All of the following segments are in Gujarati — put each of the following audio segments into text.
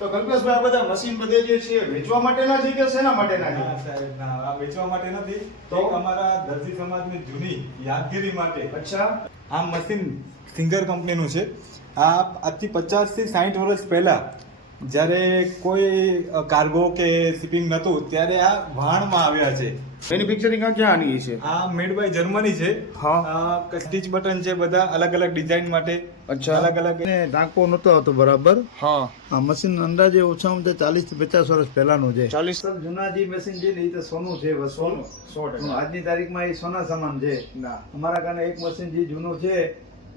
તો કલ્પેશભાઈ આ બધા મશીન બધે જે છે વેચવા માટેના છે કે શેના માટેના છે? ના સાહેબ ના, આ વેચવા માટે નથી. તો? એક અમારા દરજી સમાજની જૂની યાદગીરી માટે. અચ્છા, આ મશીન સિંગર કંપનીનું છે. આ આજથી 50 થી 60 વર્ષ પહેલા જ્યારે કોઈ કાર્ગો કે શિપિંગ નહોતું ત્યારે આ વહાણમાં આવ્યા છે. મેન્યુફેક્ચરિંગ ક્યાં આની છે? આ મેડ બાય જર્મની છે. હા. સ્ટીચ બટન છે બધા અલગ અલગ ડિઝાઇન માટે. અચ્છા. અલગ અલગ ટાંકો નતો આવતો બરાબર. હા, આ મશીન અંદાજે ઓછામાં ઓછા 40 થી 50 વર્ષ પહેલાનું છે. 40 જૂના જે મશીન છે ને એ તો સોનું છે વસ્તુ. 100%. આજની તારીખમાં એ સોના સમાન છે. ના, અમારા કારણે એક મશીન જે જૂનું છે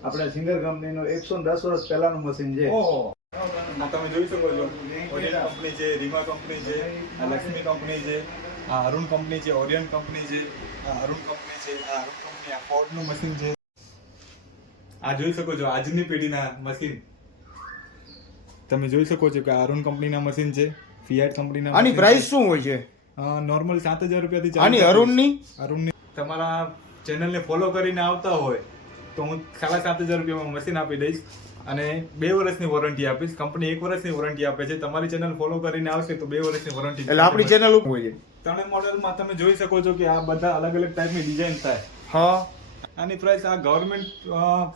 આપણે સિંગર કંપનીનું 110 વર્ષ પહેલાનું મશીન છે. ઓહો, આ તમે જોઈ શકો છો. ઓરિયન્ટ કંપની છે, રીમા કંપની છે, આ લક્ષ્મી કંપની છે, આ અરુણ કંપની છે, ઓરિયન્ટ કંપની છે, આ અરુણ કંપની છે, આ અરુણ કંપની, આ ફોર્ડનું મશીન છે. આ જોઈ શકો છો આજની પેઢીના મશીન. તમે જોઈ શકો છો કે આ અરુણ કંપનીના મશીન છે, ફિયાટ કંપનીના. આની પ્રાઇસ શું હોય છે? નોર્મલ 7000 રૂપિયાથી ચાલુ આની થાય છે. અરુણની તમારા ચેનલને ફોલો કરીને આવતા હોય તો હું 7500 રૂપિયામાં મશીન આપી દઈશ અને 2 વર્ષની વોરંટી આપીશ. કંપની 1 વર્ષની વોરંટી આપે છે. તમારી ચેનલ ફોલો કરીને આવશે તો 2 વર્ષની વોરંટી. એટલે આપણી ચેનલ ઉપર હોય છે. ત્રણેય મોડેલમાં તમે જોઈ શકો છો કે આ બધા અલગ અલગ ટાઈપની ડિઝાઇન થાય. હા, આની પ્રાઇસ આ ગવર્મેન્ટ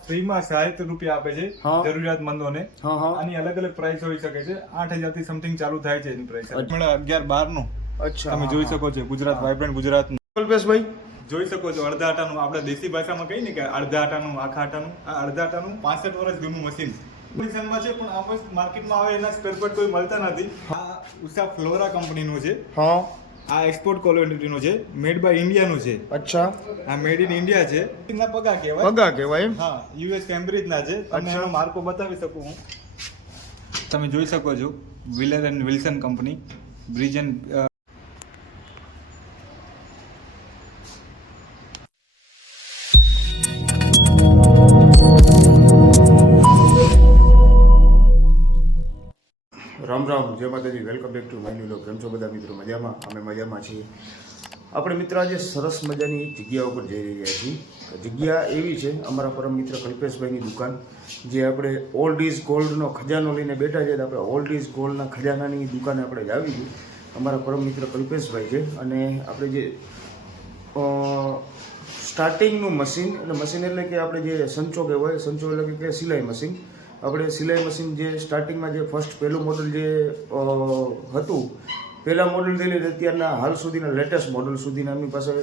ફ્રીમાં 60 રૂપિયા આપે છે હા. જરૂરિયાતમંદોને. હા, હા. આની અલગ અલગ પ્રાઇસ હોઈ શકે છે. 8000 થી સમથિંગ ચાલુ થાય છે એની પ્રાઇસ. અચ્છા. 11-12 નું અચ્છા. તમે જોઈ શકો છો. ગુજરાત વાઇબ્રન્ટ ગુજરાત કલ્પેશભાઈ, જોઈ શકો છો. અડધા આટાનું, આપણે દેશી ભાષામાં કહીએ ને કે અડધા આટાનું, આખા આટાનું. આ અડધા આટાનું 65 વર્ષ જૂનું મશીન કન્ડિશનમાં છે, પણ આ માર્કેટમાં આવે એના સ્પેર પાર્ટ કોઈ મળતા નથી. આ ઉષા ફ્લોરા કંપનીનું છે. હા, આ એક્સપોર્ટ ક્વોલિટીનું છે, મેડ બાય ઇન્ડિયાનું છે. અચ્છા, આ મેડ ઇન ઇન્ડિયા છે. એના પગા કહેવાય. પગા કહેવાય એમ? હા, યુએસ કેમ્બ્રિજના છે. તમને અચ્છા. એનો માર્કો બતાવી શકું હું. તમે જોઈ શકો છો Wheeler and Wilson company, bridge and Ram Ram, જય માતાજી. Welcome back to my new vlog. કેમ છો બધા મિત્રો? મજામાં? અમે મજામાં છીએ. આપણે મિત્ર આજે સરસ મજાની એક જગ્યા ઉપર જઈ રહ્યા છીએ. જગ્યા એવી છે, અમારા પરમ મિત્ર કલ્પેશભાઈની દુકાન, જે આપણે ઓલ્ડ ઇઝ ગોલ્ડનો ખજાનો લઈને બેઠા છે. આપણે ઓલ્ડ ઇઝ ગોલ્ડના ખજાનાની દુકાને આપણે જ આવી છીએ. અમારા પરમ મિત્ર કલ્પેશભાઈ છે અને આપણે જે સ્ટાર્ટિંગનું મશીન, એટલે મશીન એટલે કે આપણે જે સંચો કહેવાય, સંચો એટલે કે સિલાઈ મશીન. આપણે સિલાઈ મશીન જે સ્ટાર્ટિંગમાં જે ફર્સ્ટ પહેલું મોડલ જે હતું, પહેલા મોડલથી લઈને અત્યારના હાલ સુધીના લેટેસ્ટ મોડલ સુધીના એમની પાસે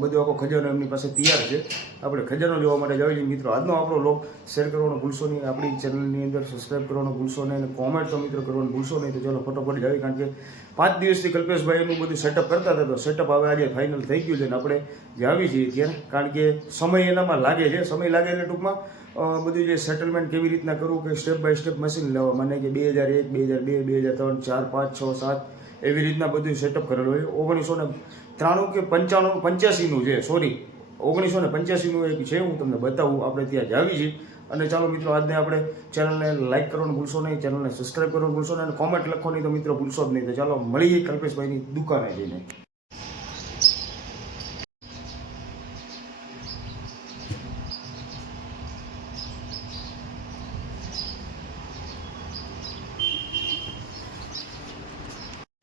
બધો આખો ખજાનો એમની પાસે તૈયાર છે. આપણે ખજાનો જોવા માટે જાવી છીએ મિત્રો. આજનો આપણો વ્લોગ શેર કરવાનો ભૂલશો નહીં, આપણી ચેનલની અંદર સબસ્ક્રાઈબ કરવાનો ભૂલશો નહીં અને કોમેન્ટ તો મિત્રો કરવાનું ભૂલશો નહીં. તો ચાલો ફટોફટ જાવી, કારણ કે 5 દિવસથી કલ્પેશભાઈ એનું બધું સેટઅપ કરતા હતા. તો સેટઅપ હવે આજે ફાઇનલ થઈ ગયું છે અને આપણે જાવી છીએ ત્યાં, કારણ કે સમય એનામાં લાગે છે. સમય લાગે એટલે ટૂંકમાં બધું જે સેટલમેન્ટ કેવી રીતના કરવું, કે સ્ટેપ બાય સ્ટેપ મશીન લેવા, મને કે 2001, 2002, 2003, 4, 5, 6, 7 એવી રીતના બધું સેટઅપ કરેલું હોય. 1993 કે 85નું છે, સોરી 1985નું એક છે. હું તમને બતાવું. આપણે ત્યાં જાવી છીએ અને ચાલો મિત્રો, આજને આપણે ચેનલને લાઈક કરવાનું ભૂલશો નહીં, ચેનલને સબસ્ક્રાઈબ કરવાનું ભૂલશો નહીં અને કોમેન્ટ લખવાની તો મિત્રો ભૂલશો જ નહીં. તો ચાલો મળીએ કલ્પેશભાઈની દુકાને જઈને.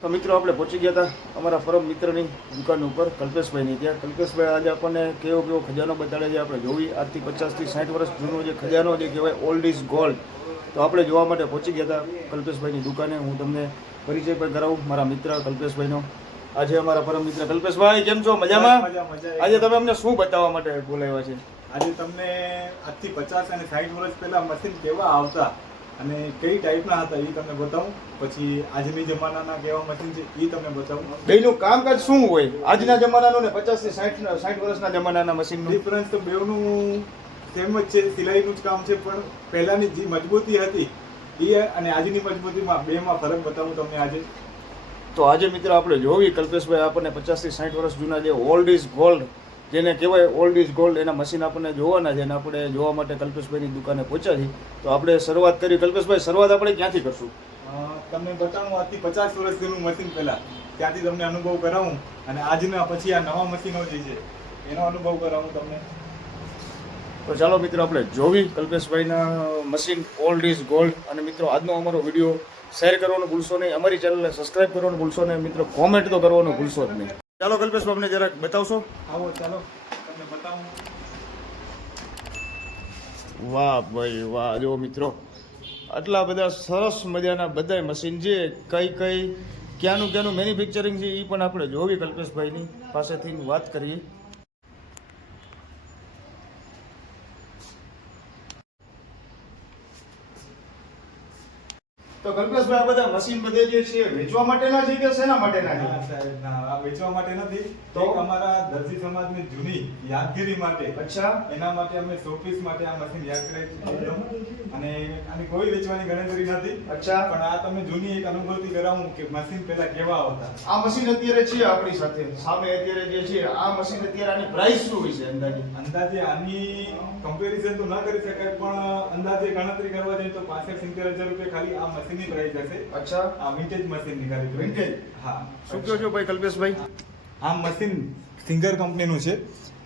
તો મિત્રો આપણે પહોંચી ગયા હતા અમારા પરમ મિત્રની દુકાન ઉપર, કલ્પેશભાઈની ત્યાં. કલ્પેશભાઈ આજે આપણને કેવો ખજાનો બતાડે છે આપણે જોવી. આજથી 50 થી 60 વર્ષ જૂનો જે ખજાનો જે કહેવાય ઓલ્ડ ઇઝ ગોલ્ડ, તો આપણે જોવા માટે પહોંચી ગયા હતા કલ્પેશભાઈની દુકાને. હું તમને પરિચય પણ કરાવું મારા મિત્ર કલ્પેશભાઈનો. આજે અમારા પરમ મિત્ર કલ્પેશભાઈ, કેમ છો? મજામાં? આજે તમે અમને શું બતાવવા માટે બોલાવ્યા છે? આજે તમને આજથી 50 અને 60 વર્ષ પહેલા મશીન કેવા આવતા અને કઈ ટાઈપના હતા એ તમને બતાવું. પછી આજની જમાનાના કેવા મશીન છે એ તમને બતાવું. બેયનું કામકાજ શું હોય આજના જમાનાનો ને 50 થી 60 વર્ષના જમાનાના મશીનનું? ડિફરન્સ તો બેવનું સેમ જ છે, સિલાઈનું જ કામ છે, પણ પહેલાની જે મજબૂતી હતી એ અને આજની મજબૂતીમાં બેમાં ફરક બતાવું તમને આજે. તો આજે મિત્ર આપણે જોવી કલ્પેશભાઈ આપણને 50 થી 60 વર્ષ જૂના જે ઓલ્ડ ઇઝ ગોલ્ડ, જેને કહેવાય ઓલ્ડ ઇઝ ગોલ્ડ, એના મશીન આપણને જોવાના છે અને આપણે જોવા માટે કલ્પેશભાઈની દુકાને પહોંચ્યા છીએ. તો આપણે શરૂઆત કરી. કલ્પેશભાઈ, શરૂઆત આપણે ક્યાંથી કરશું? તમને બતાવું આજથી 50 વર્ષ જૂનું મશીન પહેલા, ત્યાંથી તમને અનુભવ કરાવું અને આજના પછી આ નવા મશીનો જે છે એનો અનુભવ કરાવું તમને. તો ચાલો મિત્રો આપણે જોવી કલ્પેશભાઈના મશીન ઓલ્ડ ઇઝ ગોલ્ડ. અને મિત્રો આજનો અમારો વિડીયો શેર કરવાનું ભૂલશો નહીં, અમારી ચેનલને સબસ્ક્રાઇબ કરવાનું ભૂલશો નહીં, મિત્રો કોમેન્ટ તો કરવાનું ભૂલશો જ નહીં. ચાલો કલ્પેશભાઈ અમને જરાક બતાવશો. આવો ચાલો તમને બતાવું. વાહ ભાઈ વાહ, જો મિત્રો આટલા બધા સરસ મજાના બધા મશીન છે. કઈ ક્યાંનું મેન્યુફેક્ચરિંગ છે એ પણ આપણે જોવી કલ્પેશભાઈની પાસેથી વાત કરીએ. તો કલ્પેશભાઈ આ બધા મશીન બધે જે છે વેચવા માટેના છે કે શેના માટેના છે? ના સાહેબ, ના, આ વેચવા માટે નથી. તો? એક અમારા દરજી સમાજની જૂની યાદગીરી માટે, અચ્છા, એના માટે અમે શોપીસ માટે આ મશીન યાદ કરીએ છીએ. અને આની કોઈ વેચવાની ગણતરી નથી. અચ્છા. પણ આ તમે જૂની એક અનુભૂતિ કરાવું કે મશીન પહેલા કેવા આવતા. આ મશીન અત્યારે છે આપણી સાથે સામે અત્યારે જે છે આ મશીન અત્યારે આની પ્રાઇસ શું હોય છે અંદાજે? અંદાજે આની કમ્પેરિઝન તો ન કરી શકાય, પણ અંદાજે ગણતરી કરવા જઈએ તો 65-70 હજાર રૂપિયા ખાલી આ મશીનની પ્રાઇસ હશે. અચ્છા, આ વિન્ટેજ મશીનની ખાલી Vintage? હા. શું કહો છો ભાઈ કલ્પેશભાઈ? આ મશીન સિંગર કંપનીનું છે.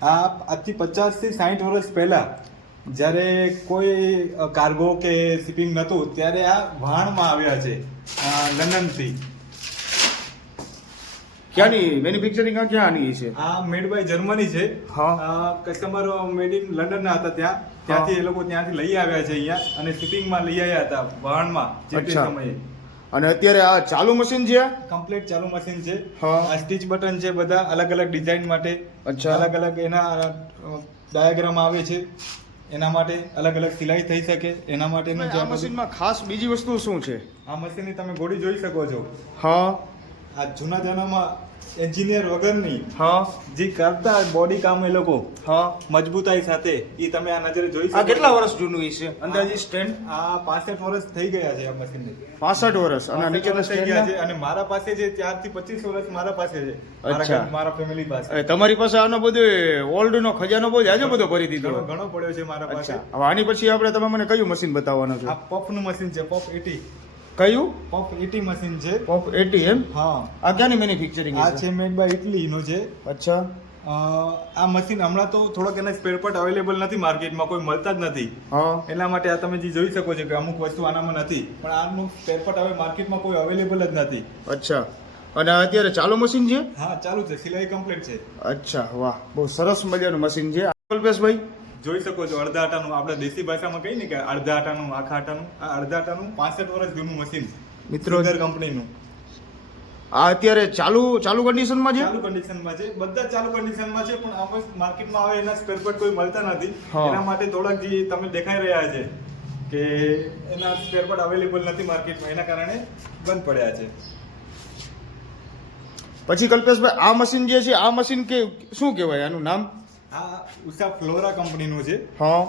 આ આજથી 50 થી 60 વર્ષ પહેલા જ્યારે કોઈ કાર્ગો કે શિપિંગ નહોતું ત્યારે આ વહાણમાં આવ્યા છે લંડનથી. ક્યાંની મેન્યુફેક્ચરિંગ ક્યાંની છે? આ મેડ બાય જર્મની છે. હા. કસ્ટમર મેડ ઇન લંડન ના હતા ત્યાંથી એ લોકો ત્યાંથી લઈ આવ્યા છે અહીંયા અને શિપિંગમાં લઈ આવ્યા હતા વહાણમાં જે તે અચ્છા. સમયે. અને અત્યારે આ ચાલુ મશીન છે? કમ્પ્લીટ ચાલુ મશીન છે. હા. આ સ્ટીચ બટન છે બધા અલગ અલગ ડિઝાઇન માટે. અચ્છા. અલગ અલગ એના ડાયાગ્રામ આવે છે. એના માટે અલગ અલગ સિલાઈ થઈ શકે એના માટેનું આ મશીનમાં ખાસ બીજી વસ્તુ શું છે? આ મશીનની તમે ગોળી જોઈ શકો છો. હા. આ જૂના જમાનામાં એન્જિનિયર વગરની હા. જે કરતા બોડી કામ એ લોકો હા. મજબૂતાઈ સાથે એ તમે આ નજરે જોઈ શકો આ છો. કેટલા વર્ષ જૂનું છે અંદાજે સ્ટેન્ડ? આ 65 વર્ષ થઈ ગયા છે આ મશીનને. 65 વર્ષ. અને 65 નીચેના વર્ષ થઈ ગયા સ્ટેન્ડ? છે અને મારા પાસે છે 4 થી 25 વર્ષ મારા પાસે છે. અચ્છા. મારા ફેમિલી પાસે તમારી પાસે આનો બધો ઓલ્ડ નો ખજાનો બહુ જાજો બધો ભરી દીધો. ઘણો ઘણો પડ્યો છે મારા પાસે. અચ્છા, હવે આની પછી આપણે તમે મને કયું મશીન બતાવવાનું છે? આ પફનું મશીન છે. પફ 80. કયું? પફ 80 મશીન છે. પોપ 80 એમ? હા. આ ક્યાંની મેન્યુફેક્ચરિંગ આ છે? છે મેડ બાય ઇટલીનું છે. અચ્છા. આ મશીન હમણાં તો થોડોક એના સ્પેર પાર્ટ અવેલેબલ નથી માર્કેટમાં, કોઈ મળતા જ નથી. હા. એટલા માટે આ તમે જે જોઈ શકો છો કે અમુક વસ્તુ આનામાં નથી, પણ આનું સ્પેર પાર્ટ હવે માર્કેટમાં કોઈ અવેલેબલ જ નથી. અચ્છા. અને આ અત્યારે ચાલુ મશીન છે? હા, ચાલુ છે. સિલાઈ કમ્પ્લીટ છે. અચ્છા, વાહ, બહુ સરસ મજાનું મશીન છે કલ્પેશભાઈ. જોઈ શકો છો અડધા આટાનું, આપણે દેશી ભાષામાં કહીએ ને કે અડધા આટાનું આખા આટાનું. આ અડધા આટાનું 65 વર્ષ જૂનું મશીન મિત્રો, સિંગર કંપનીનું. આ અત્યારે ચાલુ કન્ડિશનમાં છે? ચાલુ કન્ડિશનમાં છે. બધા ચાલુ કન્ડિશનમાં છે, પણ આ માર્કેટમાં હવે એના સ્પેર પાર્ટ કોઈ મળતા નથી. હા. એના માટે થોડાક જે તમે દેખાઈ રહ્યા છે કે એના સ્પેર પાર્ટ અવેલેબલ નથી માર્કેટમાં, એના કારણે બંધ પડ્યા છે. પછી કલ્પેશભાઈ આ મશીન જે છે આ મશીન કે શું કહેવાય આનું નામ? આ ઉષા ફ્લોરા કંપનીનું છે. હા.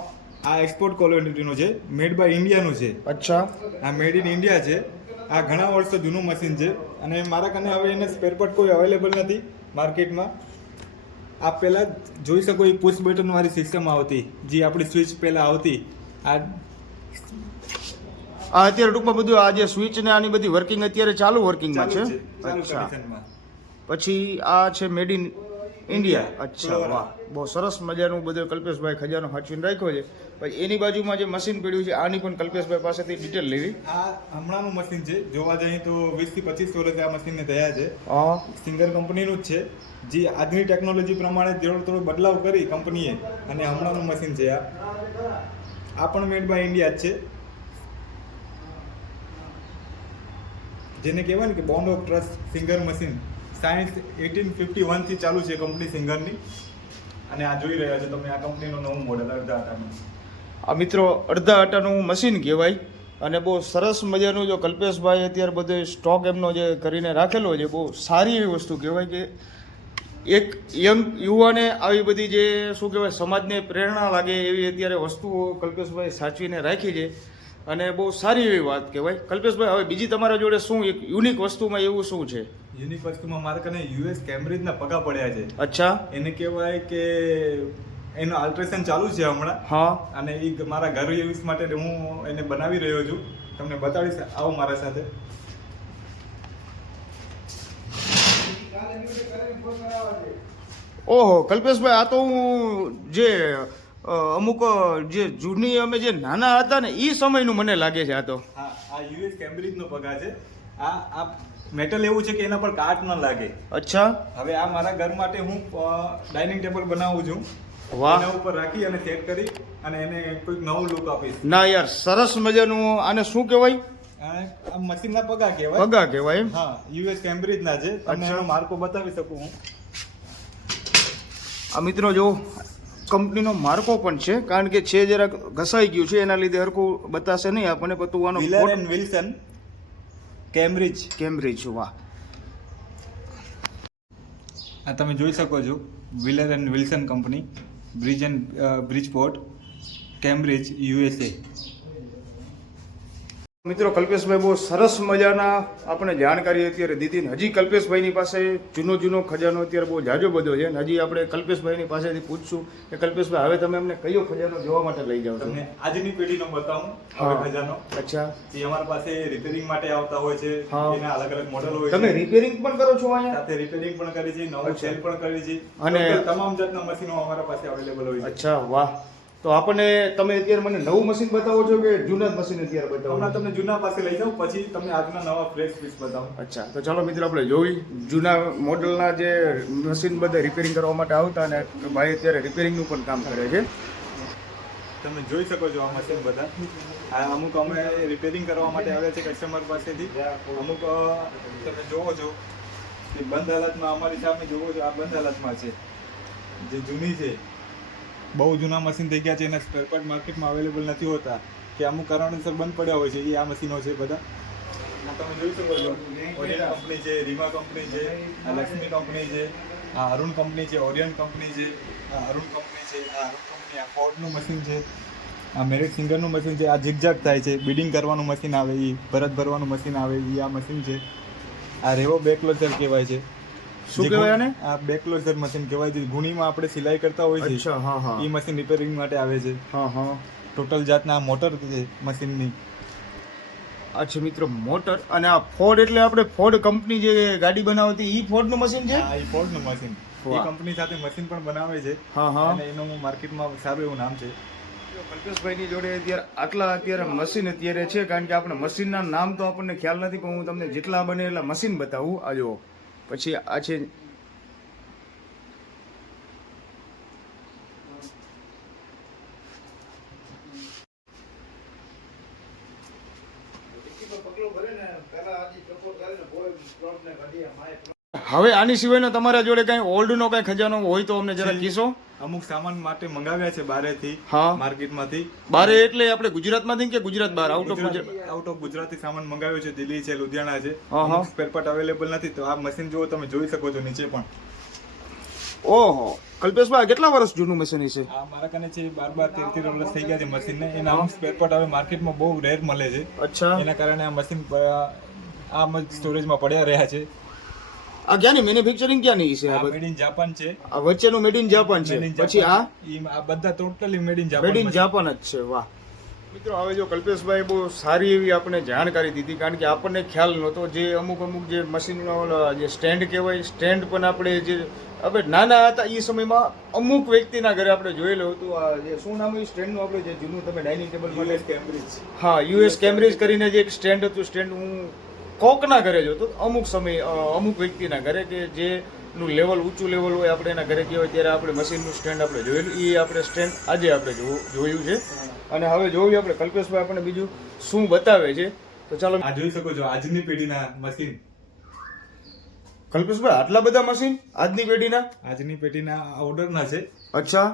આ એક્સપોર્ટ ક્વોલિટીનું છે. મેડ બાય ઇન્ડિયાનું છે. અચ્છા. આ મેડ ઇન ઇન્ડિયા છે. આ ઘણા વર્ષો જૂનું મશીન છે અને મારા કને હવે એને સ્પેર પાર્ટ કોઈ અવેલેબલ નથી માર્કેટમાં. આ પહેલા જોઈ શકો એ પુશ બટન વાળી સિસ્ટમ આવતી, જે આપણી સ્વિચ પહેલા આવતી. આ અત્યારે ટૂંકમાં બધું આ જે સ્વિચ ને આની બધી વર્કિંગ અત્યારે ચાલુ વર્કિંગમાં છે. ચાલુ અચ્છા. કન્ડિશનમાં. પછી આ છે મેડ ઇન ઇન્ડિયા. અચ્છા, ફ્લોરા. વાહ, બહુ સરસ મજાનું બધું કલ્પેશભાઈ ખજાનો સાચવીને રાખ્યો છે. પછી એની બાજુમાં જે મશીન પડ્યું છે આની પણ કલ્પેશભાઈ પાસેથી ડિટેલ લેવી. આ હમણાંનું મશીન છે. જોવા જઈએ તો 20 થી 25 વર્ષ આ મશીનને થયા છે. હા. સિંગર કંપનીનું જ છે, જે આજની ટેકનોલોજી પ્રમાણે થોડો બદલાવ કરી કંપનીએ અને હમણાંનું મશીન છે. આ પણ મેડ બાય ઇન્ડિયા જ છે, જેને કહેવાય ને કે bond of trust singer machine. Science 1851 થી ચાલુ છે કંપની સિંગરની. અને આ જોઈ રહ્યા છો તમે, આ કંપનીનું નવું મોડેલ અડધા આટાનું. આ મિત્રો અડધા આટાનું મશીન કહેવાય અને બહુ સરસ મજાનું જો કલ્પેશભાઈ અત્યારે બધો સ્ટોક એમનો જે કરીને રાખેલો છે, બહુ સારી એવી વસ્તુ કહેવાય કે એક યંગ યુવાને આવી બધી જે શું કહેવાય સમાજને પ્રેરણા લાગે એવી અત્યારે વસ્તુઓ કલ્પેશભાઈ સાચવીને રાખી છે અને બહુ સારી એવી વાત કહેવાય. કલ્પેશભાઈ, હવે બીજી તમારા જોડે શું એક યુનિક વસ્તુમાં એવું શું છે? યુનિક વસ્તુમાં મારા કને યુએસ કેમ્બ્રિજના પગા પડ્યા છે. અચ્છા. એને કહેવાય કે એનું આલ્ટ્રેશન ચાલુ છે હમણાં. હા. અને એ મારા ઘર યુઝ માટે હું એને બનાવી રહ્યો છું. તમને બતાડીશ, આવો મારા સાથે. ઓહો કલ્પેશભાઈ, આ તો હું જે અમુક જે જૂની અમે જે નાના હતા ને એ સમયનું મને લાગે છે આ તો. હા, આ આ યુએસ કેમ્બ્રિજનો પગા છે. આ મેટલ એવું છે કે એના પર કાટ ન લાગે. અચ્છા, હવે આ મારા ઘર માટે હું ડાઇનિંગ ટેબલ બનાવું છું. વાહ. એના ઉપર રાખી અને સેટ કરી અને એને કોઈક નવું લુક આપીશ. ના યાર, સરસ મજાનું. આને શું કહેવાય? આ મશીનના પગા કહેવાય. પગા કહેવાય એમ? હા, યુએસ કેમ્બ્રિજના છે. તમને અચ્છા. એનો માર્કો બતાવી શકું હું. આ મિત્રો જો કંપનીનો માર્કો પણ છે, કારણ કે છે જરાક ઘસાઈ ગયું છે, એના લીધે હરખું બતાશે નહીં આપણને. પણ આનો Wheeler and Wilson Cambridge. Cambridge. વાહ. આ તમે જોઈ શકો છો, Wheeler and Wilson company, Bridgeport, Cambridge, USA. મિત્રો, કલ્પેશભાઈ બહુ સરસ મજાના આપણે જાણકારી અત્યારે દીધી ને હજી કલ્પેશભાઈની પાસે જૂનો ખજાનો અત્યારે બહુ જાજો બધો છે ને હજી આપણે કલ્પેશભાઈની પાસેથી પૂછશું કે કલ્પેશભાઈ હવે તમે અમને કયો ખજાનો જોવા માટે લઈ જાઓ છો? તમને આજની પેઢીનો બતાવું હા. હવે ખજાનો. અચ્છા, જે અમારી પાસે રિપેરિંગ માટે આવતા હોય છે, હા. એના અલગ અલગ મોડલ હોય તમે છે. રિપેરિંગ પણ કરો છો અહીંયા? સાથે રિપેરિંગ પણ કરી છે, નવું અચ્છા. સેલ પણ કરી છે અને- Total તમામ જાતના મશીનો અમારા પાસે અવેલેબલ હોય છે. અચ્છા, વાહ. તો આપણને તમે અત્યારે મને નવું મશીન બતાવો છો કે જૂના જ મશીન અત્યારે બતાવો હમણાં છો? તમને જૂના પાસે લઈ જાઉં, પછી તમને આજના નવા ફ્રેશ પીસ બતાવું. અચ્છા, તો ચાલો મિત્રો આપણે જોઈ જૂના મોડલના જે મશીન બધા રિપેરિંગ કરવા માટે આવતા અને ભાઈ અત્યારે રિપેરિંગનું પણ કામ કરે છે. તમે જોઈ શકો છો આ મશીન બધા. આ અમુક અમે રિપેરિંગ કરવા માટે આવ્યા છે કસ્ટમર પાસેથી. અમુક તમે જોવો છો કે બંધ હાલતમાં અમારી સામે જોવો છો, આ બંધ હાલતમાં છે, જે જૂની છે. બહુ જૂના મશીન થઈ ગયા છે, એના સ્પેર પાર્ટ માર્કેટમાં અવેલેબલ નથી હોતા કે અમુક કારણોસર બંધ પડ્યા હોય છે. એ આ મશીનો છે બધા. આ તમે જોઈ શકો છો, ઓરિયન્ટ કંપની છે, રીમા કંપની છે, આ લક્ષ્મી કંપની છે, આ અરુણ કંપની છે, ઓરિયન્ટ કંપની છે, આ અરુણ કંપની છે, આ અરુણ કંપની, આ ફોર્ડનું મશીન છે, આ મેરિટ સિંગરનું મશીન છે, આ ઝિગઝેગ થાય છે, બીડિંગ કરવાનું મશીન આવે, એ ભરત ભરવાનું મશીન આવે, એ આ મશીન છે. આ રેવો બેકલોઝર કહેવાય છે. શું કહેવાય આને? આ બેકલોઝર મશીન કહેવાય છે. ગુણીમાં આપણે સિલાઈ કરતા હોય છે, અચ્છા, હા હા એ મશીન રિપેરિંગ માટે આવે છે. હા હા. ટોટલ જાતના આ મોટર છે મશીનની. અચ્છા મિત્રો, મોટર. અને આ ફોર્ડ એટલે આપણે ફોર્ડ કંપની જે ગાડી બનાવતી ઈ ફોર્ડનું મશીન છે? આ ફોર્ડનું મશીન. એ વાહ. કંપની સાથે મશીન પણ બનાવે છે હા હા. અને એનું માર્કેટમાં સારું એવું નામ છે. કલ્પેશભાઈની જોડે અત્યારે મશીન અત્યારે છે, કારણ કે આપણે મશીનના નામ તો આપણને ખ્યાલ નથી, પણ હું તમને જેટલા બને એટલા મશીન બતાવું. આ જુઓ, પછી આ છે હવે આની સિવાયનો તમારા જોડે કઈ ઓલ્ડનો કઈ ખજાનો હોય તો અમને જરા કીશો. અમુક સામાન માટે મંગાવ્યા છે બારેથી, હા. માર્કેટમાંથી. બારે એટલે આપણે ગુજરાતમાંથી કે ગુજરાત બહાર? Out of Gujarat? Out of Gujarati સામાન મંગાવ્યો છે. દિલ્હી છે, લુધિયાણા છે. હા, હા. સ્પેર પાર્ટ અવેલેબલ નથી, તો આ મશીન જુઓ, તમે જોઈ શકો છો નીચે પણ. ઓહો, કલ્પેશભાઈ કેટલા વર્ષ જૂનું મશીન છે? આ મારા કને છે 12-13 વર્ષ થઈ ગયા છે મશીનને. એના અમુક સ્પેર પાર્ટ હવે માર્કેટમાં બહુ રેર મળે છે. અચ્છા, એના કારણે આ મશીન આ સ્ટોરેજમાં પડ્યા રહ્યા છે. આ ક્યાંની મેન્યુફેક્ચરિંગ ક્યાંની છે? આ મેડ ઇન જાપાન છે. આ વચ્ચેનું મેડ ઇન જાપાન છે. Made in પછી આ Japan. આ બધા totally made in Japan. Made in Japan જ છે. વાહ. મિત્રો, હવે જો કલ્પેશભાઈ બહુ સારી એવી આપણને જાણકારી દીધી, કારણ કે આપણને ખ્યાલ નહોતો. જે અમુક જે મશીનનો જે સ્ટેન્ડ કહેવાય, સ્ટેન્ડ પણ આપણે જે આપણે નાના હતા એ સમયમાં અમુક વ્યક્તિના ઘરે આપણે જોયેલું હતું. આ જે શું નામ એ સ્ટેન્ડનું, આપણે જે જૂનું તમે ડાઇનિંગ ટેબલ માટે US કેમ્બ્રિજ. હા, યુએસ કેમ્બ્રિજ કરીને જે એક સ્ટેન્ડ હતું, સ્ટેન્ડ હું કોકના ઘરે જોતો અમુક સમય, અમુક વ્યક્તિના ઘરે કે જેનું લેવલ ઊંચું લેવલ હોય, આપણે એના ઘરે ગયા હોય ત્યારે આપણે મશીનનું સ્ટેન્ડ આપણે જોયેલું. એ આપણે સ્ટેન્ડ આજે આપણે જોયું છે. અને હવે જોઈએ આપણે કલ્પેશભાઈ આપણને બીજું શું બતાવે છે. તો ચાલો. આ જોઈ શકો છો આજની પેઢીના મશીન. કલ્પેશભાઈ આટલા બધા મશીન આજની પેઢીના? આજની પેઢીના ઓર્ડરના છે. અચ્છા,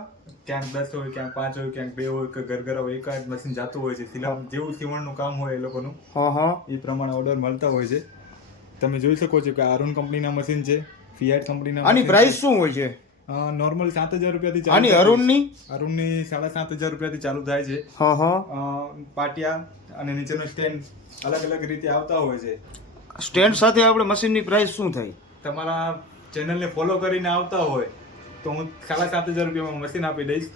ક્યાંક 10 હોય, ક્યાંક 5 હોય, ક્યાંક 2 હોય, કે ઘરઘરા હોય, એક જ મશીન જાતું હોય છે. જેવું સીવણનું કામ હોય એ લોકોનું, હા હા. એ પ્રમાણે ઓર્ડર મળતા હોય છે. તમે જોઈ શકો છો કે અરુણ કંપનીના મશીન છે, ફિયાટ કંપનીના. આની પ્રાઇસ શું હોય છે? નોર્મલ 7,000 રૂપિયાથી આની અરુણની? અરુણની 7,500 રૂપિયાથી ચાલુ થાય છે. હા હા. પાટિયા અને નીચેનો સ્ટેન્ડ અલગ અલગ રીતે આવતા હોય છે. સ્ટેન્ડ સાથે આપણે મશીનની પ્રાઇસ શું થાય? તમારા ચેનલને ફોલો કરીને આવતા હોય તો હું 7,500 રૂપિયામાં મશીન આપી દઈશ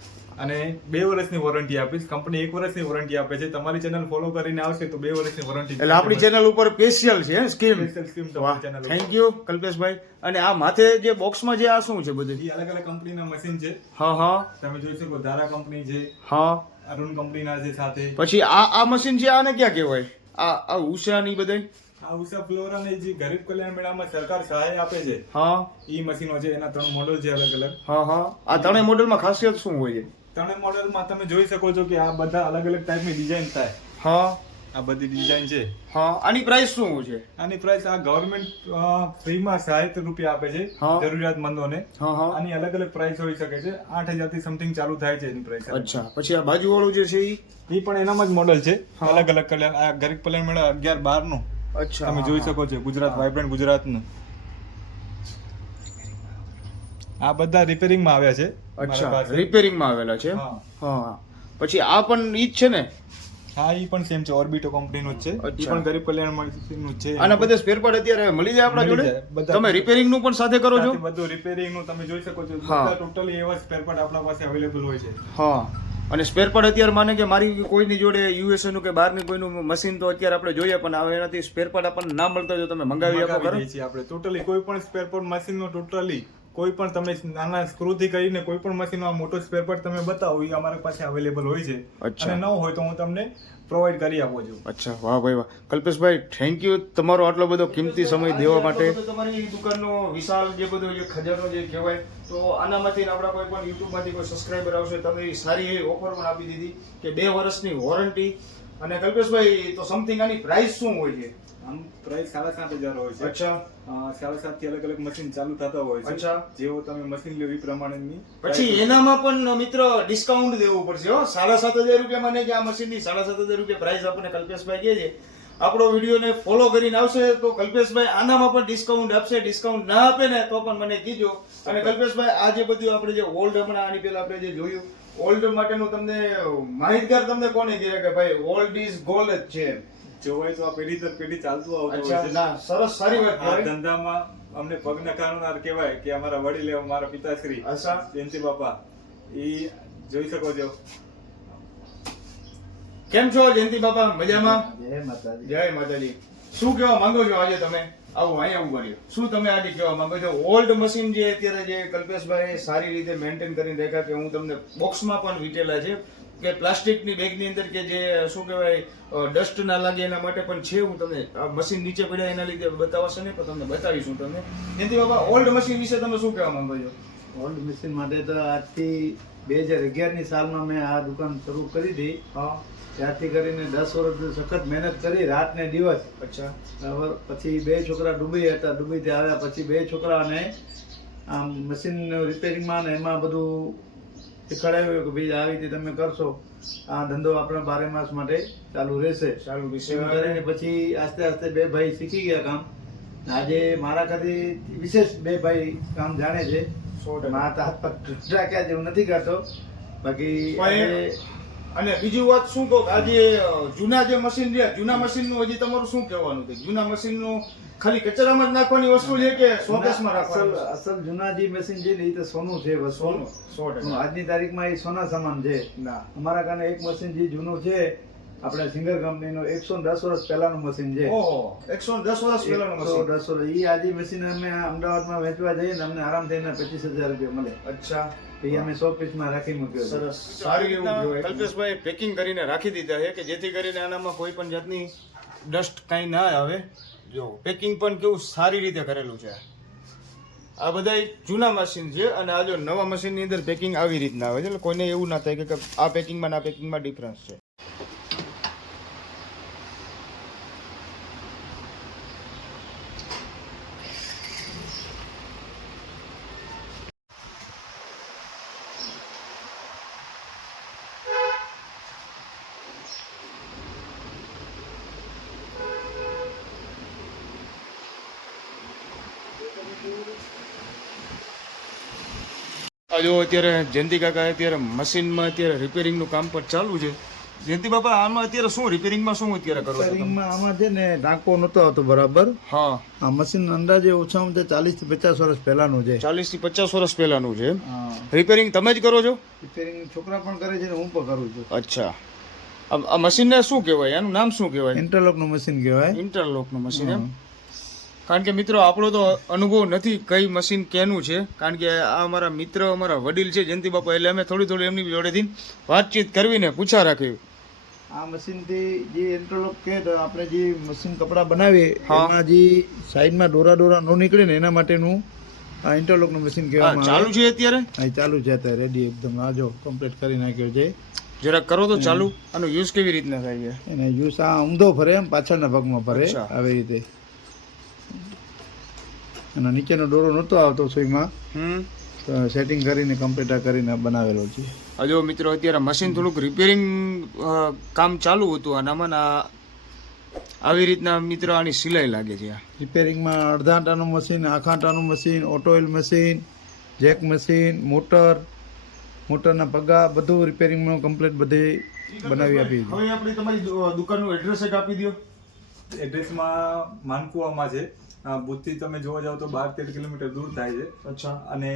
અને 2 વર્ષની વોરંટી આપીશ. કંપની 1 વર્ષની વોરંટી આપે છે. તમારી ચેનલ ફોલો કરીને આવશે તો 2 વર્ષની વોરંટી. એટલે આપણી ચેનલ ઉપર સ્પેશિયલ છે સ્કીમ. સ્કીમ વાહ, તમારી ચેનલ. Thank you Kalpeshbhai. અને આ માથે જે બોક્સમાં જે આ શું છે બધું? એ અલગ અલગ કંપનીના મશીન છે. હા હા. તમે જોઈ શકો, ધારા કંપની છે, હા. અરુણ કંપનીના છે સાથે. પછી આ મશીન છે, આને ક્યાં કહેવાય? આ ઉષા ની બધાય આ ઉષા ફ્લોરા ને જે ગરીબ કલ્યાણ મેળામાં સરકાર સહાય આપે છે હા ઈ મશીનો છે. એના 3 મોડલ છે અલગ અલગ. હા હા આ ત્રણેય મોડેલમાં ખાસિયત શું હોય છે? 3 મોડલમાં તમે જોઈ શકો છો કે આ બધા અલગ અલગ ટાઈપની ડિઝાઇન થાય. હા આ બધી ડિઝાઇન છે. હા આની પ્રાઇસ શું છે? આની પ્રાઇસ આ ગવર્મેન્ટ ફ્રીમાં 60 રૂપિયા આપે છે હા. જરૂરિયાતમંદોને. હા હા આની અલગ અલગ પ્રાઇસ હોઈ શકે છે. 8000 થી સમથિંગ ચાલુ થાય છે એની પ્રાઇસ. અચ્છા પછી આ બાજુ વાળું જે છે ઈ પણ એનામાં જ મોડલ છે. હા. અલગ અલગ કલર. આ ગરીબ કલ્યાણ મેળા 11-12 નું અચ્છા તમે જોઈ શકો છો. ગુજરાત વાઇબ્રન્ટ ગુજરાતનું. આ બધા રિપેરિંગ માં આવ્યા છે. અચ્છા મારા પાસે. રિપેરિંગ માં આવેલા છે. હા. હા પછી આ પણ ઈ જ છે ને? હા ઈ પણ સેમ છે. ઓર્બિટો કંપનીનું જ છે. ઈ અચ્છા. પણ ગરીબ કલ્યાણ નું જ છે. આના બધા સ્પેર પાર્ટ અત્યારે મળી જાય આપણા મળી જોડે? જાય. બધા. તમે રિપેરિંગ નું પણ સાથે કરો છો? સાથે બધું રિપેરિંગ નું તમે જોઈ શકો છો. હા. બધા ટોટલી એવા સ્પેર પાર્ટ આપણા પાસે અવેલેબલ હોય છે. હા અને સ્પેર પાર્ટ અત્યારે માને કે મારી કોઈની જોડે યુએસએ નું કે બહારની કોઈનું મશીન તો અત્યારે આપણે જોઈએ પણ હવે એનાથી સ્પેર પાર્ટ આપણને ના મળતા જો તમે મંગાવી આપો મંગાવી ખરો? દઈએ છીએ આપણે ટોટલી કોઈ પણ સ્પેર પાર્ટ મશીન નું ટોટલી કોઈ પણ તમે નાના સ્ક્રૂ થી કરીને કોઈ પણ મશીન આ મોટો સ્પેર પાર્ટ તમે બતાવો એ અમારી પાસે અવેલેબલ હોય છે. અચ્છા. અને ન હોય તો હું તમને પ્રોવાઈડ કરી આપું છું. અચ્છા વાહ ભાઈ વાહ કલ્પેશભાઈ થેન્ક યુ તમારો આટલો બધો કિંમતી સમય દેવા માટે. તમારી દુકાનનો વિશાળ જે બધો જે ખજાનો જે કહેવાય તો આનામાંથી આપણા કોઈ પણ યુટ્યુબ માંથી કોઈ સબસ્ક્રાઇબર આવશે તમે સારી એવી ઓફર પણ આપી દીધી કે 2 વર્ષની વોરંટી. અને કલ્પેશભાઈ તો સમથિંગ આની પ્રાઇસ શું હોય છે? આમ પ્રાઇસ 7,500 હોય છે. અચ્છા 7,500 થી અલગ અલગ મશીન ચાલુ થતા હોય છે. અચ્છા. જેવો તમે મશીન લ્યો એ પ્રમાણેની પછી એનામાં પણ મિત્ર ડિસ્કાઉન્ટ દેવું પડશે હો. 7,500 રૂપિયા મને કે આ મશીનની 7,500 રૂપિયા પ્રાઇસ આપણને કલ્પેશભાઈ કહે છે. આપણો વિડીયોને ફોલો કરીને આવશે તો કલ્પેશભાઈ આનામાં પણ ડિસ્કાઉન્ટ આપશે. ડિસ્કાઉન્ટ ના આપે ને તો પણ મને કીજો. અને કલ્પેશભાઈ આ જે બધું આપણે જે ઓલ્ડ હમણાં આની પહેલા આપણે જે જોયું ઓલ્ડ માટેનું તમને માહિતગાર તમને કોને કહે કે ભાઈ ઓલ્ડ ઇઝ ગોલ્ડ જ છે? જોવાય તો આ પેઢી દર પેઢી ચાલતું આવતું અચ્છા હોય છે. ના સરસ સારી વાત આ કહેવાય. ધંધામાં અમને પગ નખાવનાર કહેવાય કે અમારા વડીલ મારા પિતાશ્રી અચ્છા જયંતિ બાપા ઈ જોઈ શકો છો. કેમ છો જયંતિ બાપા? મજામાં? જય માતાજી. જય માતાજી. શું કહેવા માંગો છો આજે તમે? આવો અહીંયા ઉભા રહ્યો. શું તમે આજે કહેવા માંગો છો? ઓલ્ડ મશીન જે અત્યારે જે કલ્પેશભાઈ સારી રીતે મેન્ટેન કરીને રાખ્યા કે હું તમને બોક્સમાં પણ વીટેલા છે કે પ્લાસ્ટિકની બેગની અંદર કે જે શું કહેવાય ડસ્ટ ના લાગે એના માટે પણ છે. હું તમને આ મશીન નીચે પડ્યા એના લીધે બતાવશે ને પણ તમને બતાવીશું તમને. જયંતિ બાપા ઓલ્ડ મશીન વિશે તમે શું કહેવા માંગો છો? ઓલ્ડ મશીન માટે તો આજથી 2011 ની સાલમાં મેં આ દુકાન શરૂ કરી હતી. હા ત્યારથી કરીને 10 વર્ષ સખત મહેનત કરી રાત ને દિવસ. અચ્છા બરાબર. પછી 2 છોકરા દુબઈ હતા. દુબઈથી આવ્યા પછી 2 છોકરાને આમ મશીન રિપેરિંગમાં ને એમાં બધું શીખવાડાવ્યું કે ભાઈ આવી રીતે તમે કરશો આ ધંધો આપણા 12 માસ માટે ચાલુ રહેશે. સારું વિશે એમ કરીને પછી આસ્તે આસ્તે 2 ભાઈ શીખી ગયા કામ. આજે મારા ખાતે વિશેષ 2 ભાઈ કામ જાણે છે. 100%. મારા તો હાથ પગ ઢાંક્યા જેવું નથી કરતો. બાકી આજે અને બીજી વાત શું કહું કે આજે જૂના જે મશીન રહ્યા જૂના મશીનનું હજી તમારું શું કહેવાનું છે? જૂના મશીનનું ખાલી કચરામાં જ નાખવાની વસ્તુ છે કે શોકેસમાં રાખવાની? અસલ જૂના જે મશીન છે ને એ તો સોનું છે વસ્તુ. સોનું 100%. આજની તારીખમાં એ સોના સમાન છે. ના અમારા કારણે એક મશીન જે જૂનું છે આપણે સિંગર કંપનીનું 110 વર્ષ પહેલાનું મશીન છે. ઓહો 110 વર્ષ પહેલાનું મશીન. 110 વર્ષ. એ આજે મશીન અમે અમદાવાદમાં વેચવા જઈએ ને અમને આરામ થઈને 25,000 રૂપિયા મળે. અચ્છા એ અમે 100 પીસમાં રાખી મૂક્યો છે. સરસ સારી એવું કહેવાય. કલ્પેશભાઈ પેકિંગ કરીને રાખી દીધા છે કે જેથી કરીને આનામાં કોઈ પણ જાતની ડસ્ટ કાંઈ ના આવે. જો પેકિંગ પણ કેવું સારી રીતે કરેલું છે. આ બધા જૂના મશીન છે અને આ જો નવા મશીનની અંદર પેકિંગ આવી રીતના આવે છે એટલે કોઈને એવું ના થાય કે આ પેકિંગમાં ના પેકિંગમાં ડિફરન્સ છે. આ જો અત્યારે જયંતિ કાકા અત્યારે મશીનમાં અત્યારે રિપેરિંગનું કામ પણ ચાલુ છે. જયંતિ બાપા આમાં અત્યારે શું રિપેરિંગમાં શું અત્યારે કરો છો તમે? રિપેરિંગમાં આમાં છે ને ટાંકો નહોતો આવતો બરાબર. હા આ મશીન અંદાજે ઓછામાં ઓછા 40 થી 50 વર્ષ પહેલાનું છે. 40 થી 50 વર્ષ પહેલાનું છે. હા. રિપેરિંગ તમે જ કરો છો? રિપેરિંગ છોકરા પણ કરે છે ને હું પણ કરું છું. અચ્છા આ મશીનને શું કહેવાય? એનું નામ શું કહેવાય? ઇન્ટરલોકનું મશીન કહેવાય. ઇન્ટરલોકનું મશીન એમ? કારણ કે મિત્રો આપણો તો અનુભવ નથી કઈ મશીન કેનું છે. કારણ કે આ અમારા મિત્ર અમારા વડીલ છે જયંતિ બાપા એટલે અમે થોડી એમની જોડેથી વાતચીત કરવીને પૂછા રાખ્યું આ મશીનથી જે ઇન્ટરલોક કહે તો આપણે જે મશીન કપડાં બનાવીએ હા. એમાં જે સાઈડમાં દોરા ન નીકળે ને એના માટેનું આ ઇન્ટરલોકનું મશીન કહેવામાં ચાલુ આવે. છે અત્યારે હા, એ ચાલુ છે અત્યારે રેડી એકદમ આ જો કમ્પ્લીટ કરી નાખ્યો છે. જરા કરો તો ચાલુ. આનો યુઝ કેવી રીતના થાય છે? એને યુસ આ ઊંધો ફરે એમ પાછળના ભાગમાં ફરે અચ્છા. આવી રીતે. અને નીચેનો દોરો નહોતો આવતો સુઈમાં તો સેટિંગ કરીને કમ્પ્લીટ કરીને બનાવેલો છે. જો મિત્રો અત્યારે મશીન થોડુંક રિપેરિંગ કામ ચાલુ હતું આનામાં ને આવી રીતના મિત્ર આની સિલાઈ લાગે છે. રિપેરિંગમાં અડધા આંટાનું મશીન, આખા આંટાનું machine, auto oil machine, jack machine, મોટરના પગા બધું રિપેરિંગમાં કમ્પ્લીટ બધે બનાવી આપી છે. હવે આપણે તમારી દુકાનનું એડ્રેસ એક આપી દો. એડ્રેસમાં માનકુવામાં છે. ભુજથી તમે જોવા જાવ તો 12-13 કિલોમીટર દૂર થાય છે. અચ્છા અને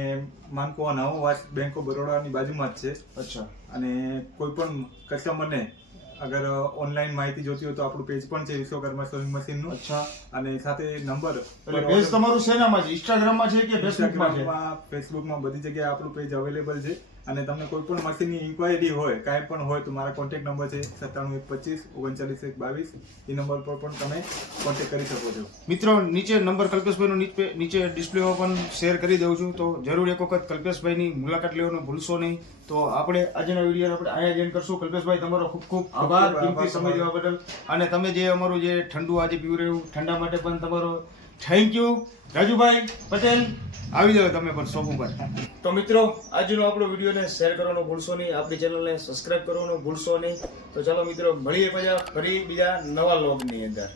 માનકુવા નવો વાસ બેંક ઓફ બરોડાની બાજુમાં જ છે. અચ્છા. અને કોઈ પણ કસ્ટમરને અગર ઓનલાઈન માહિતી જોતી હોય તો આપણું પેજ પણ છે વિશ્વકર્મા સોઈંગ મશીનનું. અચ્છા. અને સાથે નંબર એટલે પેજ તમારું શેનામાં છે? ઇન્સ્ટાગ્રામમાં છે કે ફેસબુકમાં છે? ફેસબુકમાં બધી જગ્યાએ આપણું પેજ અવેલેબલ છે. અને તમને કોઈ પણ મશીનની ઇન્ક્વાયરી હોય કાંઈ પણ હોય તો મારા કોન્ટેક્ટ નંબર છે 97 125 39 122. એ નંબર પર પણ તમે કોન્ટેક્ટ કરી શકો છો. મિત્રો નીચે નંબર કલ્પેશભાઈનો નીચે ડિસ્પ્લેમાં પણ શેર કરી દઉં છું, તો જરૂર એક વખત કલ્પેશભાઈની મુલાકાત લેવાનું ભૂલશો નહીં. તો આપણે આજના વિડીયો આપણે અહીંયા જ એન્ડ કરશું. કલ્પેશભાઈ તમારો ખૂબ ખૂબ આભાર કિંમતી સમય દેવા બદલ. અને તમે જે અમારું જે ઠંડુ આજે પીવું રહ્યું ઠંડા માટે પણ તમારો થેન્ક યુ. રાજુભાઈ પટેલ આવી જાઓ તમે પણ શોપ ઉપર. તો મિત્રો આજનો આપણો વિડીયોને શેર કરવાનો ભૂલશો નહીં, આપણી ચેનલને સબસ્ક્રાઇબ કરવાનું ભૂલશો નહીં. તો ચાલો મિત્રો મળીએ પછી ફરી બીજા નવા વ્લોગની અંદર.